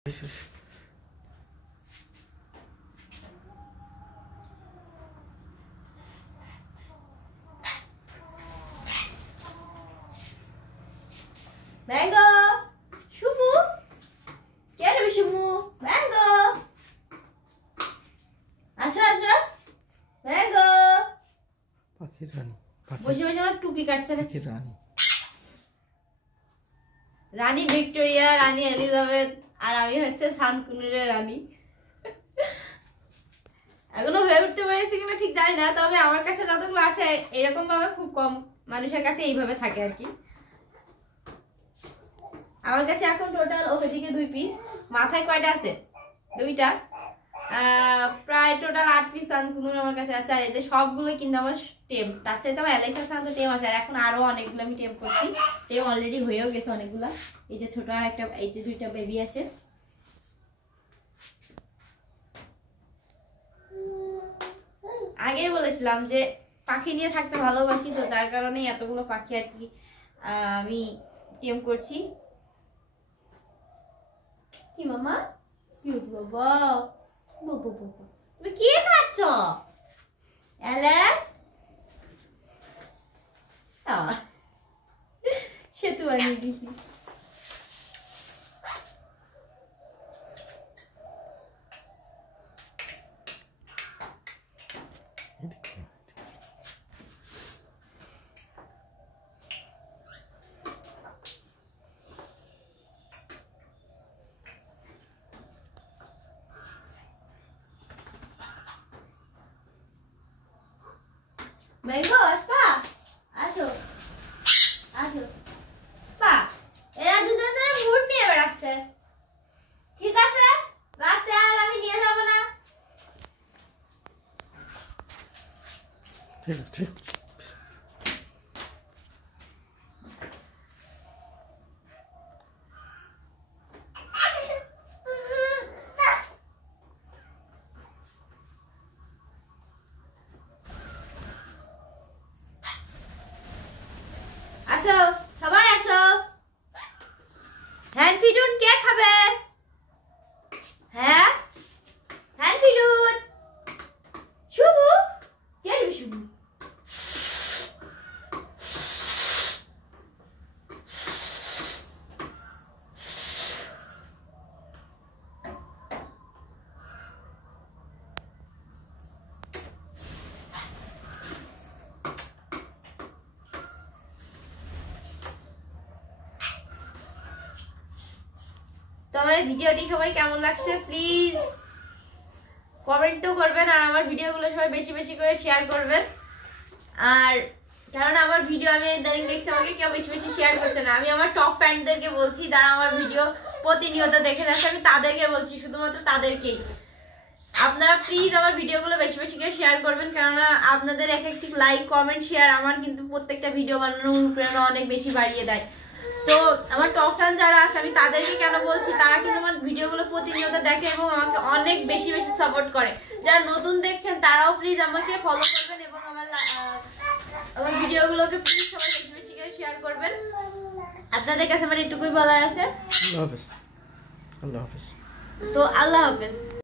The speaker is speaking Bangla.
Mango, Shumu, get him, Shumu, Mango. Asha, Mango. পাখি রানী বসে বসে আমার টুপি কাটছে না। পাখি রানী রানী ভিক্টোরিয়া, রানী এলিজাবেথ, আর আমি হচ্ছে শান্তকুনুরের রানী। এখনো হয়ে উঠতে পেরেছি কিনা ঠিক জানি না, তবে আমার কাছে যতগুলো আছে এরকম ভাবে খুব কম মানুষের কাছে এইভাবে থাকে আর কি। আমার কাছে এখন টোটাল ওদিকে 2 পিস, মাথায় কয়টা আছে? 2টা, প্রায় টোটাল 8 পিস শান্তকুনুর আমার কাছে আছে। আর এদের সবগুলো কিন্তু আমার টেম, তার চাইতে আমার অ্যালেক্সা শান্ত টেম আছে। আর এখন আরো অনেকগুলো আমি টেম করছি, টেম অলরেডি হয়েও গেছে অনেকগুলা। এই যে ছোট আর একটা, এই যে 2টা বেবি আছে। আগেই বলেছিলাম যে পাখি নিয়ে থাকতে ভালোবাসি, তো যার কারণে এতগুলো পাখি আর কি আমি টেম করছি। কি মামা, কিউট বাবা, তুমি কি খাচ্ছো অ্যালেক্স? সে তো বানিয়ে দিছি। ম্যাঙ্গো, আসপা, আসো আসো। পা, এরা দুজন ধরে মুড নিয়ে বেড়াচ্ছে। ঠিক আছে, রাতে আর আমি নিয়ে যাব না। ঠিক আছে, ঠিক। আসো, সবাই আসো। হ্যান্ড ফিডুন কে খাবে? হ্যাঁ, হ্যান্ড ফিডুন। শুভু, কে নেবে শুভু? তো আমার ভিডিওটি সবাই কেমন লাগছে প্লিজ কমেন্টও করবেন, আর আমার ভিডিওগুলো সবাই বেশি বেশি করে শেয়ার করবেন। আর কারণ আমার ভিডিও আমি ইদানিং দেখছি আমাকে কেউ বেশি বেশি শেয়ার করছে না। আমি আমার টপ ফ্যানদেরকে বলছি যারা আমার ভিডিও প্রতিনিয়ত দেখে যাচ্ছে, আমি তাদেরকে বলছি, শুধুমাত্র তাদেরকেই। আপনারা প্লিজ আমার ভিডিওগুলো বেশি বেশি করে শেয়ার করবেন, কেননা আপনাদের এক একটি লাইক, কমেন্ট, শেয়ার আমার কিন্তু প্রত্যেকটা ভিডিও বানানোর অনুপ্রেরণা অনেক বেশি বাড়িয়ে দেয়। তো আমার টপ ফ্যান যারা আছে আমি তাদেরকে কেন বলছি, তারা কিন্তু আমার ভিডিওগুলো প্রতিনিয়ত দেখে এবং আমাকে অনেক বেশি বেশি সাপোর্ট করে। যারা নতুন দেখছেন তারাও প্লিজ আমাকে ফলো করবেন এবং আমার ভিডিওগুলোকে প্লিজ সবাই বেশি বেশি করে শেয়ার করবেন। আপনাদের কাছে আমার এটুকুই বলার আছে। আল্লাহ হাফেজ। আল্লাহ হাফেজ। তো আল্লাহ হাফেজ।